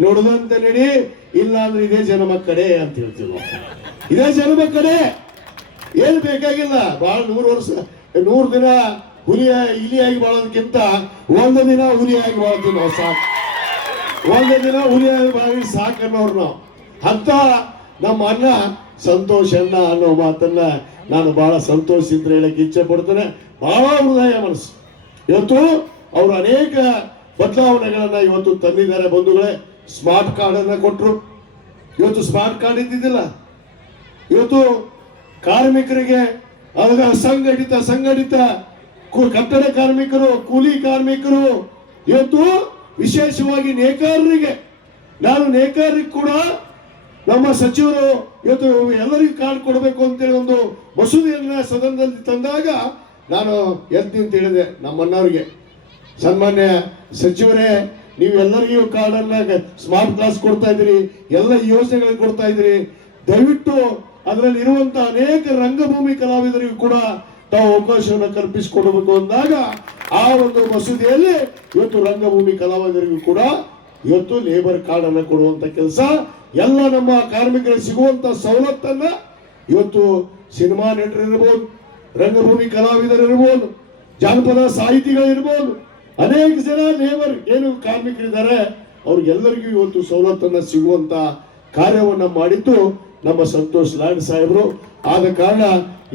ನುಡಿದಂತೆ ನಡಿ ಇಲ್ಲ ಅಂದ್ರೆ ಇದೇ ಜನ್ಮ ಕಡೆ ಅಂತ ಹೇಳ್ತೀವಿ ನಾವು. ಇದೇ ಜನ್ಮ ಕಡೆ ಏನು ಬೇಕಾಗಿಲ್ಲ. ಬಹಳ ನೂರು ವರ್ಷ, ನೂರು ದಿನ ಹುಲಿಯ, ಇಲಿಯಾಗಿ ಬಾಳೋದಕ್ಕಿಂತ ಒಂದು ದಿನ ಹುಲಿಯಾಗಿ ಬಾಳ್ತೀವಿ ನಾವು ಸಾಕು. ಒಂದು ದಿನ ಹುಲಿಯಾಗಿ ಬಾಳಿ ಸಾಕನ್ನೋರು ನಾವು. ಅಂತ ನಮ್ಮ ಅಣ್ಣ ಸಂತೋಷ ಅನ್ನ ಅನ್ನೋ ಮಾತನ್ನ ನಾನು ಬಹಳ ಸಂತೋಷದಿಂದ ಹೇಳಕ್ಕೆ ಇಚ್ಛೆ ಪಡ್ತೇನೆ. ಬಹಳ ಹೃದಯ ಮನಸ್ಸು. ಇವತ್ತು ಅವರು ಅನೇಕ ಬದಲಾವಣೆಗಳನ್ನ ಇವತ್ತು ತಂದಿದ್ದಾರೆ ಬಂಧುಗಳೇ. ಸ್ಮಾರ್ಟ್ ಕಾರ್ಡ್ ಅನ್ನ ಕೊಟ್ಟರು ಇವತ್ತು ಸ್ಮಾರ್ಟ್ ಕಾರ್ಡ್ ಇದ್ದಿದ್ದಿಲ್ಲ. ಇವತ್ತು ಕಾರ್ಮಿಕರಿಗೆ ಅದರ ಅಸಂಘಟಿತ ಸಂಘಟಿತ ಕಟ್ಟಡ ಕಾರ್ಮಿಕರು, ಕೂಲಿ ಕಾರ್ಮಿಕರು ಇವತ್ತು ವಿಶೇಷವಾಗಿ ನೇಕಾರರಿಗೆ, ನಾನು ನೇಕಾರರಿಗೆ ಕೂಡ ನಮ್ಮ ಸಚಿವರು ಇವತ್ತು ಎಲ್ಲರಿಗೂ ಕಾರ್ಡ್ ಕೊಡಬೇಕು ಅಂತೇಳಿ ಒಂದು ಮಸೂದೆಯನ್ನ ಸದನದಲ್ಲಿ ತಂದಾಗ ನಾನು ಎದ್ದು ಅಂತ ಹೇಳಿದೆ ನಮ್ಮನ್ನವ್ರಿಗೆ ಸನ್ಮಾನ್ಯ ಸಚಿವರೇ ನೀವು ಕಾರ್ಡಲ್ಲ ಸ್ಮಾರ್ಟ್ ಕ್ಲಾಸ್ ಕೊಡ್ತಾ ಇದ್ದೀರಿ, ಎಲ್ಲ ಯೋಜನೆಗಳಿಗೆ ಕೊಡ್ತಾ ಇದ್ದೀರಿ. ದಯವಿಟ್ಟು ಅದರಲ್ಲಿ ಇರುವಂತ ಅನೇಕ ರಂಗಭೂಮಿ ಕಲಾವಿದರಿಗೂ ಕೂಡ ತಾವು ಅವಕಾಶವನ್ನು ಕಲ್ಪಿಸಿಕೊಡಬೇಕು ಅಂದಾಗ ಆ ಒಂದು ಮಸೂದೆಯಲ್ಲಿ ಇವತ್ತು ರಂಗಭೂಮಿ ಕಲಾವಿದರಿಗೂ ಕೂಡ ಇವತ್ತು ಲೇಬರ್ ಕಾರ್ಡ್ ಅನ್ನು ಕೊಡುವಂತ ಕೆಲಸ, ಎಲ್ಲ ನಮ್ಮ ಕಾರ್ಮಿಕರಿಗೆ ಸಿಗುವಂತ ಸವಲತ್ತನ್ನ ಇವತ್ತು ಸಿನಿಮಾ ನಟರಿರ್ಬೋದು, ರಂಗಭೂಮಿ ಕಲಾವಿದರಿರ್ಬೋದು, ಜಾನಪದ ಸಾಹಿತಿಗಳಿರ್ಬೋದು ಅನೇಕ ಜನ ಲೇಬರ್ ಏನು ಕಾರ್ಮಿಕರಿದ್ದಾರೆ, ಅವ್ರಿಗೆಲ್ಲರಿಗೂ ಇವತ್ತು ಸವಲತ್ತನ್ನು ಸಿಗುವಂತ ಕಾರ್ಯವನ್ನ ಮಾಡಿದ್ದು ನಮ್ಮ ಸಂತೋಷ್ ಲಾಡ್ ಸಾಹೇಬರು. ಆದ ಕಾರಣ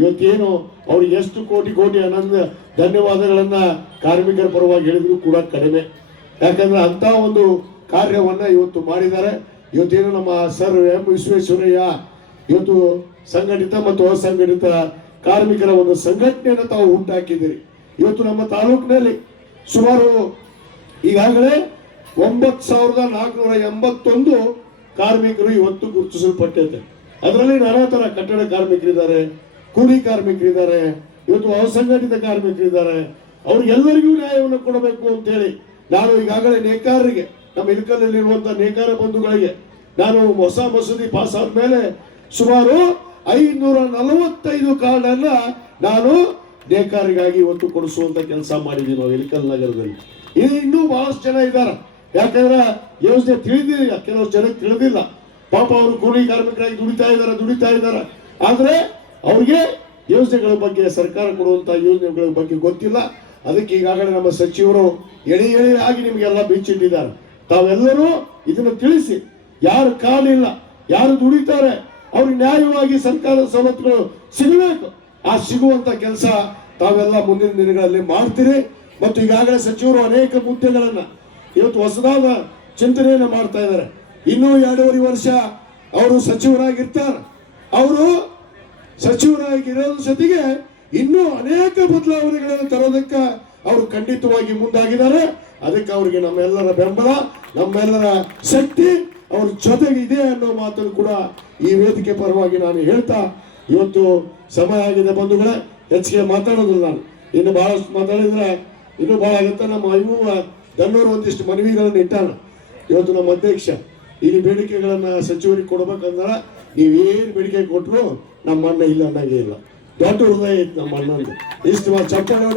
ಇವತ್ತೇನು ಅವ್ರು ಎಷ್ಟು ಕೋಟಿ ಕೋಟಿ ಆನಂದ ಧನ್ಯವಾದಗಳನ್ನ ಕಾರ್ಮಿಕರ ಪರವಾಗಿ ಹೇಳಿದ್ರು ಕೂಡ ಕಡಿಮೆ. ಯಾಕಂದ್ರೆ ಅಂತ ಒಂದು ಕಾರ್ಯವನ್ನ ಇವತ್ತು ಮಾಡಿದ್ದಾರೆ. ಇವತ್ತೇನು ನಮ್ಮ ಸರ್ ಎಂ ವಿಶ್ವೇಶ್ವರಯ್ಯ ಇವತ್ತು ಸಂಘಟಿತ ಮತ್ತು ಅಸಂಘಟಿತ ಕಾರ್ಮಿಕರ ಒಂದು ಸಂಘಟನೆಯನ್ನು ತಾವು ಉಂಟಾಕಿದ್ದೀರಿ. ಇವತ್ತು ನಮ್ಮ ತಾಲೂಕಿನಲ್ಲಿ ಸುಮಾರು ಈಗಾಗಲೇ ಒಂಬತ್ತು ಸಾವಿರದ ನಾಲ್ಕುನೂರ ಎಂಬತ್ತೊಂದು ಕಾರ್ಮಿಕರು ಇವತ್ತು ಗುರುತಿಸಲ್ಪಟ್ಟಿದೆ. ಅದರಲ್ಲಿ ನಾನಾ ತರ ಕಟ್ಟಡ ಕಾರ್ಮಿಕರಿದ್ದಾರೆ, ಕೂಲಿ ಕಾರ್ಮಿಕರಿದ್ದಾರೆ, ಇವತ್ತು ಅಸಂಘಟಿತ ಕಾರ್ಮಿಕರಿದ್ದಾರೆ. ಅವ್ರಿಗೆಲ್ಲರಿಗೂ ನ್ಯಾಯವನ್ನು ಕೊಡಬೇಕು ಅಂತ ಹೇಳಿ ನಾನು ಈಗಾಗಲೇ ನೇಕಾರರಿಗೆ, ನಮ್ಮ ಇಳಕಲ್ಲಲ್ಲಿರುವಂತಹ ನೇಕಾರ ಬಂಧುಗಳಿಗೆ ನಾನು ಹೊಸ ಮಸೂದಿ ಪಾಸ್ ಆದ್ಮೇಲೆ ಸುಮಾರು ಐನೂರ ನಲವತ್ತೈದು ಕಾರ್ಡನ್ನು ನಾನು ನೇಕಾರಿಗಾಗಿ ಇವತ್ತು ಕೊಡಿಸುವಂತ ಕೆಲಸ ಮಾಡಿದ್ವಿ ನಾವು ಇಳಕಲ್ ನಗರದಲ್ಲಿ. ಇದು ಇನ್ನೂ ಬಹಳಷ್ಟು ಜನ ಇದ್ದಾರೆ. ಯಾಕಂದ್ರೆ ಯೋಜನೆ ತಿಳಿದಿಲ್ಲ, ಕೆಲವು ಜನಕ್ಕೆ ತಿಳಿದಿಲ್ಲ. ಪಾಪ ಅವರು ಕೂಲಿ ಕಾರ್ಮಿಕರಾಗಿ ದುಡಿತಾ ಇದ್ದಾರೆ ದುಡಿತಾ ಇದ್ದಾರೆ. ಆದ್ರೆ ಅವ್ರಿಗೆ ಯೋಜನೆಗಳ ಬಗ್ಗೆ ಸರ್ಕಾರ ಕೊಡುವಂತ ಯೋಜನೆಗಳ ಬಗ್ಗೆ ಗೊತ್ತಿಲ್ಲ. ಅದಕ್ಕೆ ಈಗಾಗಲೇ ನಮ್ಮ ಸಚಿವರು ಎಳೆ ಎಳೆ ಆಗಿ ನಿಮಗೆಲ್ಲ ಬಿಚ್ಚಿಟ್ಟಿದ್ದಾರೆ ತಾವೆಲ್ಲರೂ ಇದನ್ನು ತಿಳಿಸಿ. ಯಾರು ಕಾಲಿಲ್ಲ, ಯಾರು ದುಡಿತಾರೆ, ಅವ್ರಿಗೆ ನ್ಯಾಯವಾಗಿ ಸರ್ಕಾರದ ಸವಲತ್ತುಗಳು ಸಿಗಬೇಕು. ಆ ಸಿಗುವಂತ ಕೆಲಸ ತಾವೆಲ್ಲ ಮುಂದಿನ ದಿನಗಳಲ್ಲಿ ಮಾಡ್ತೀರಿ. ಮತ್ತು ಈಗಾಗಲೇ ಸಚಿವರು ಅನೇಕ ಮುದ್ದೆಗಳನ್ನ ಇವತ್ತು ಹೊಸದಾದ ಚಿಂತನೆಯನ್ನು ಮಾಡ್ತಾ ಇದ್ದಾರೆ. ಇನ್ನೂ ಎರಡೂವರೆ ವರ್ಷ ಅವರು ಸಚಿವರಾಗಿರ್ತಾರೆ. ಅವರು ಸಚಿವರಾಗಿರೋದ್ರ ಜೊತೆಗೆ ಇನ್ನೂ ಅನೇಕ ಬದಲಾವಣೆಗಳನ್ನು ತರೋದಕ್ಕೆ ಅವರು ಖಂಡಿತವಾಗಿ ಮುಂದಾಗಿದ್ದಾರೆ. ಅದಕ್ಕೆ ಅವರಿಗೆ ನಮ್ಮೆಲ್ಲರ ಬೆಂಬಲ, ನಮ್ಮೆಲ್ಲರ ಶಕ್ತಿ, ಅವ್ರ ಜೊತೆಗೆ ಇದೆ ಅನ್ನೋ ಮಾತನ್ನು ಕೂಡ ಈ ವೇದಿಕೆ ಪರವಾಗಿ ನಾನು ಹೇಳ್ತಾ ಇವತ್ತು ಸಮಯ ಆಗಿದೆ ಬಂಧುಗಳೇ, ಹೆಚ್ಚಿಗೆ ಮಾತಾಡೋದಿಲ್ಲ ನಾನು. ಇನ್ನು ಬಹಳಷ್ಟು ಮಾತಾಡಿದ್ರೆ ಇನ್ನೂ ಬಹಳ ಆಗುತ್ತೆ. ನಮ್ಮ ಇವು ದನ್ನೂರು ಒಂದಿಷ್ಟು ಮನವಿಗಳನ್ನು ಇಟ್ಟಾನ ಇವತ್ತು ನಮ್ಮ ಅಧ್ಯಕ್ಷ ಈ ಬೇಡಿಕೆಗಳನ್ನು ಸಚಿವರಿಗೆ ಕೊಡ್ಬೇಕಂದ್ರೆ ನೀವೇನು ಬೇಡಿಕೆ ಕೊಟ್ಟರು ನಮ್ಮ ಅಣ್ಣ ಇಲ್ಲ ಅನ್ನಂಗೆ ಇಲ್ಲ. ದೊಡ್ಡ ಹೃದಯ ಐತೆ ನಮ್ಮ ಅಣ್ಣಂದು. ಇಷ್ಟು ಚಪ್ಪಾಳೆ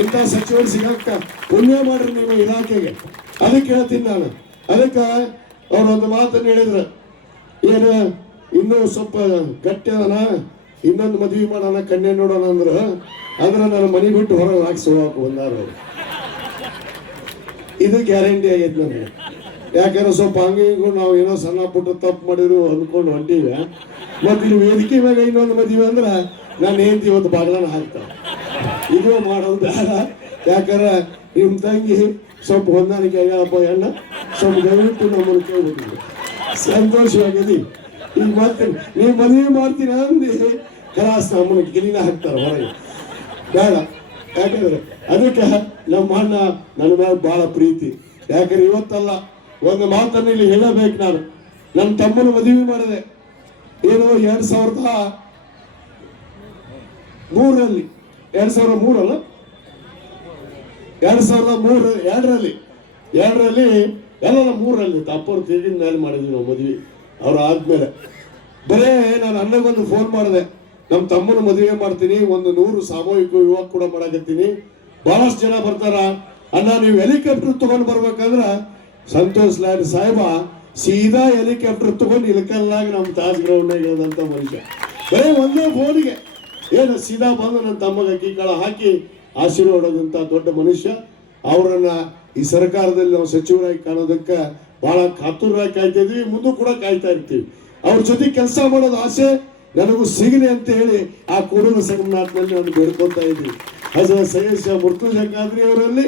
ಇಂಥ ಸಚಿವರು ಸಿಗಕ್ಕ ಪುಣ್ಯ ಮಾಡ್ರಿ ನೀವು ಇಲಾಖೆಗೆ. ಅದಕ್ಕೆ ಹೇಳ್ತೀನಿ ನಾನು. ಅದಕ್ಕೆ ಅವ್ರು ಒಂದು ಮಾತನ್ನು ಹೇಳಿದ್ರು. ಏನು ಇನ್ನೂ ಸ್ವಲ್ಪ ಗಟ್ಟಿ ಅದನ ಇನ್ನೊಂದು ಮದುವೆ ಮಾಡೋಣ, ಕಣ್ಣೆ ನೋಡೋಣ ಅಂದ್ರೆ. ಅದ್ರ ನನ್ನ ಮನೆ ಬಿಟ್ಟು ಹೊರಗೆ ಹಾಕಿ ಬಂದಾರ ಇದು ಗ್ಯಾರಂಟಿ ಆಗೈತೆ ನನಗೆ ಯಾಕಂದ್ರೆ ಸ್ವಲ್ಪ ಹಂಗೆ ಹಿಂಗೂ ನಾವು ಏನೋ ಸಣ್ಣ ಪುಟ್ಟ ತಪ್ಪು ಮಾಡಿದ್ರು ಅಂದ್ಕೊಂಡು ಹೊಂಟೀವಿ. ಮತ್ತೆ ಇಲ್ಲಿ ವೇದಿಕೆ ಮ್ಯಾಗ ಇನ್ನೊಂದು ಮದುವೆ ಅಂದ್ರೆ ನಾನು ಹೆಂಡತಿ ಇವತ್ತು ಬಾಗ್ಲನ ಹಾಕ್ತ ಇದು ಮಾಡೋದು ಬೇಡ. ಯಾಕಂದ್ರೆ ನಿಮ್ಮ ತಂಗಿ ಸ್ವಲ್ಪ ಹೊಂದಾಣಿಕೆ ಆಗ್ಯಾಳಪ್ಪ ಹೆಣ್ಣ ಸ್ವಲ್ಪ ದಯವಿಟ್ಟು ನಮ್ಮನ್ನು ಕೇಳ್ಬಿಟ್ಟಿದ್ದೆ ಸಂತೋಷವಾಗಿದೆ ಈಗ ಬರ್ತೀನಿ. ನೀವು ಮದುವೆ ಮಾಡ್ತೀರಾ ಅಂದು. ಗಿಲಿನ ಹಾಕ್ತಾರೆ ಹೊರಗೆ. ಬೇಡ. ಯಾಕಂದ್ರೆ ಅದಕ್ಕೆ ನಮ್ಮ ಅಣ್ಣ ನನ್ನ ಮೇಲೆ ಬಹಳ ಪ್ರೀತಿ. ಯಾಕಂದ್ರೆ ಇವತ್ತಲ್ಲ ಒಂದು ಮಾತನ್ನು ಇಲ್ಲಿ ಹೇಳಬೇಕು ನಾನು. ನನ್ನ ತಮ್ಮನ ಮದುವೆ ಮಾಡಿದೆ. ಏನು ಎರಡ್ ಸಾವಿರದ ಮೂರರಲ್ಲಿ. ಎರಡ್ ಸಾವಿರದ ಮೂರಲ್ಲ? ಎರಡ್ ಸಾವಿರದ ಮೂರು ಎರಡರಲ್ಲಿ. ಎರಡರಲ್ಲಿ ಎಲ್ಲ ಮೂರರಲ್ಲಿ. ತಪ್ಪರು ತಿರುಗಿದ ಮೇಲೆ ಮಾಡಿದ್ವಿ ನಾವು ಮದುವೆ. ಅವ್ರು ಆದ್ಮೇಲೆ ಬರೇ, ನಾನು ಅಣ್ಣಗೊಂದು ಫೋನ್ ಮಾಡಿದೆ. ನಮ್ಮ ತಮ್ಮನ ಮದುವೆ ಮಾಡ್ತೀನಿ, ಒಂದು ನೂರು ಸಾಮೂಹಿಕ ವಿವಾಹ ಕೂಡ ಮಾಡಕತ್ತೀನಿ. ಬಹಳಷ್ಟು ಜನ ಬರ್ತಾರ. ಅಣ್ಣ, ನೀವು ಹೆಲಿಕಾಪ್ಟರ್ ತಗೊಂಡ್ ಬರ್ಬೇಕಂದ್ರ ಸಂತೋಷ್ ಲಾಡ್ ಸಾಹೇಬ ಸೀದಾ ಹೆಲಿಕಾಪ್ಟರ್ ತಗೊಂಡು ಇಳಕಲ್ಲಾಗ ನಮ್ಮ ತಾಜ್ ಗ್ರೌಂಡ್ನಾಗ ಇರೋದಂತ ಮನುಷ್ಯ. ಬರೀ ಒಂದೇ ಫೋನಿಗೆ ಏನು, ಸೀದಾ ಬಂದು ನನ್ನ ತಮ್ಮಗೆ ಕೀಕಾಳ ಕಾಳ ಹಾಕಿ ಆಶೀರ್ವಾದಂತ ದೊಡ್ಡ ಮನುಷ್ಯ. ಅವರನ್ನ ಈ ಸರ್ಕಾರದಲ್ಲಿ ನಾವು ಸಚಿವರಾಗಿ ಕಾಣೋದಕ್ಕೆ ಬಹಳ ಕಾತುರರಾಗಿ ಕಾಯ್ತಾ ಇದ್ವಿ ಮುಂದೆ ಕೂಡ ಕಾಯ್ತಾ ಇರ್ತೀವಿ. ಅವ್ರ ಜೊತೆ ಕೆಲಸ ಮಾಡೋದು ಆಸೆ, ನನಗೂ ಸಿಗಲಿ ಅಂತ ಹೇಳಿ ಆ ಕೂಡಲ ಸಂಗಮನಾಥನಲ್ಲಿ ನಾನು ಬೇಡ್ಕೊತಾ ಇದ್ವಿ. ಹಜರ ಸೈಯದ್ ಶಾ ಅವರಲ್ಲಿ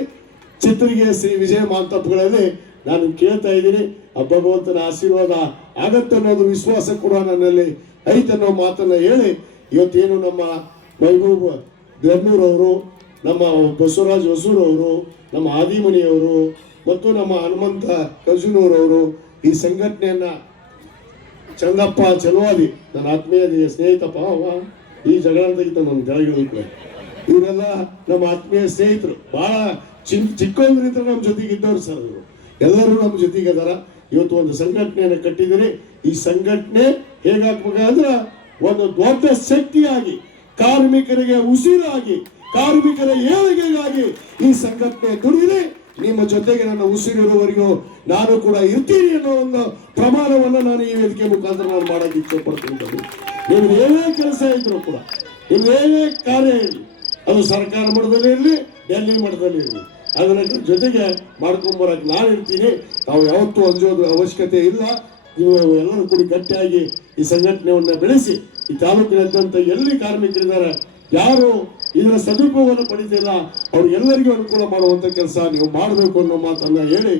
ಚಿತ್ರಿಗೆ ಶ್ರೀ ವಿಜಯ ಮಾಂತಪ್ಪಗಳಲ್ಲಿ ನಾನು ಕೇಳ್ತಾ ಇದ್ದೀನಿ, ಆ ಭಗವಂತನ ಆಶೀರ್ವಾದ ಆಗತ್ತೆ ಅನ್ನೋದು ವಿಶ್ವಾಸ ಕೂಡ ನನ್ನಲ್ಲಿ. ಐತೆ ಅನ್ನೋ ಮಾತನ್ನ ಹೇಳಿ, ಇವತ್ತೇನು ನಮ್ಮ ಮೈಬೂಬ್ ದರ್ನೂರವರು ನಮ್ಮ ಬಸವರಾಜ್ ಹೊಸೂರವರು ನಮ್ಮ ಆದಿಮನಿಯವರು ಮತ್ತು ನಮ್ಮ ಹನುಮಂತ ಕಜುನೂರವರು ಈ ಸಂಘಟನೆಯನ್ನ ಚಂದಪ್ಪ ಚಲುವಾದಿ ನನ್ನ ಆತ್ಮೀಯ ಸ್ನೇಹಿತಪ್ಪ ಅವ ಈ ಜಗಳ ತೆಗಿತ ನನ್ನ ಕೆಳಗಿಳಿದ್ರೆ ಇವರೆಲ್ಲ ನಮ್ಮ ಆತ್ಮೀಯ ಸ್ನೇಹಿತರು. ಬಹಳ ಚಿನ್ ಚಿಕ್ಕವರಿಂದ ನಮ್ಮ ಜೊತೆಗೆ ಇದ್ದವ್ರು ಸರ್ ಇವರು. ಎಲ್ಲರೂ ನಮ್ಮ ಜೊತೆಗೆ ಅದಾರ ಇವತ್ತು ಒಂದು ಸಂಘಟನೆಯನ್ನು ಕಟ್ಟಿದರೆ ಈ ಸಂಘಟನೆ ಹೇಗಾಗ್ಬೇಕಂದ್ರ ಒಂದು ದೊಡ್ಡ ಶಕ್ತಿಯಾಗಿ, ಕಾರ್ಮಿಕರಿಗೆ ಉಸಿರಾಗಿ ಕಾರ್ಮಿಕರ ಏಳಿಗೆಗಾಗಿ ಈ ಸಂಘಟನೆ ದುಡಿದೆ ನಿಮ್ಮ ಜೊತೆಗೆ ನನ್ನ ಉಸಿರಿರುವವರೆಗೂ ನಾನು ಕೂಡ ಇರ್ತೀನಿ ಅನ್ನೋ ಒಂದು ಪ್ರಮಾಣವನ್ನು ನಾನು ಈ ವೇದಿಕೆ ಮುಖಾಂತರ ನಾನು ಮಾಡೋಕೆ ಇಚ್ಛೆ ಪಡ್ತೀನಿ ನೀವು ಏನೇ ಕೆಲಸ ಇದ್ರು ಕೂಡ ನೀವು ಏನೇ ಕಾರ್ಯ ಇರಲಿ, ಅದು ಸರ್ಕಾರ ಮಟ್ಟದಲ್ಲಿ ಇರಲಿ, ಡೆಲ್ಲಿ ಮಟ್ಟದಲ್ಲಿ ಇರಲಿ, ಅದನ್ನ ಜೊತೆಗೆ ಮಾಡ್ಕೊಂಬರಕ್ಕೆ ಬರಕ್ ನಾನು ಇರ್ತೀನಿ. ನಾವು ಯಾವತ್ತೂ ಅಂಜೋದ ಅವಶ್ಯಕತೆ ಇಲ್ಲ. ನೀವು ಎಲ್ಲರೂ ಕೂಡಿ ಗಟ್ಟಿಯಾಗಿ ಈ ಸಂಘಟನೆಯನ್ನ ಬೆಳೆಸಿ, ಈ ತಾಲೂಕಿನಾದ್ಯಂತ ಎಲ್ಲಿ ಕಾರ್ಮಿಕರಿದ್ದಾರೆ, ಯಾರು ಇದರ ಸದುಪಯೋಗವನ್ನು ಪಡಿತಿಲ್ಲ ಅವ್ರಿಗೆಲ್ಲರಿಗೂ ಅನುಕೂಲ ಮಾಡುವಂತ ಕೆಲಸ ನೀವು ಮಾಡಬೇಕು ಅನ್ನೋ ಮಾತನ್ನ ಹೇಳಿ.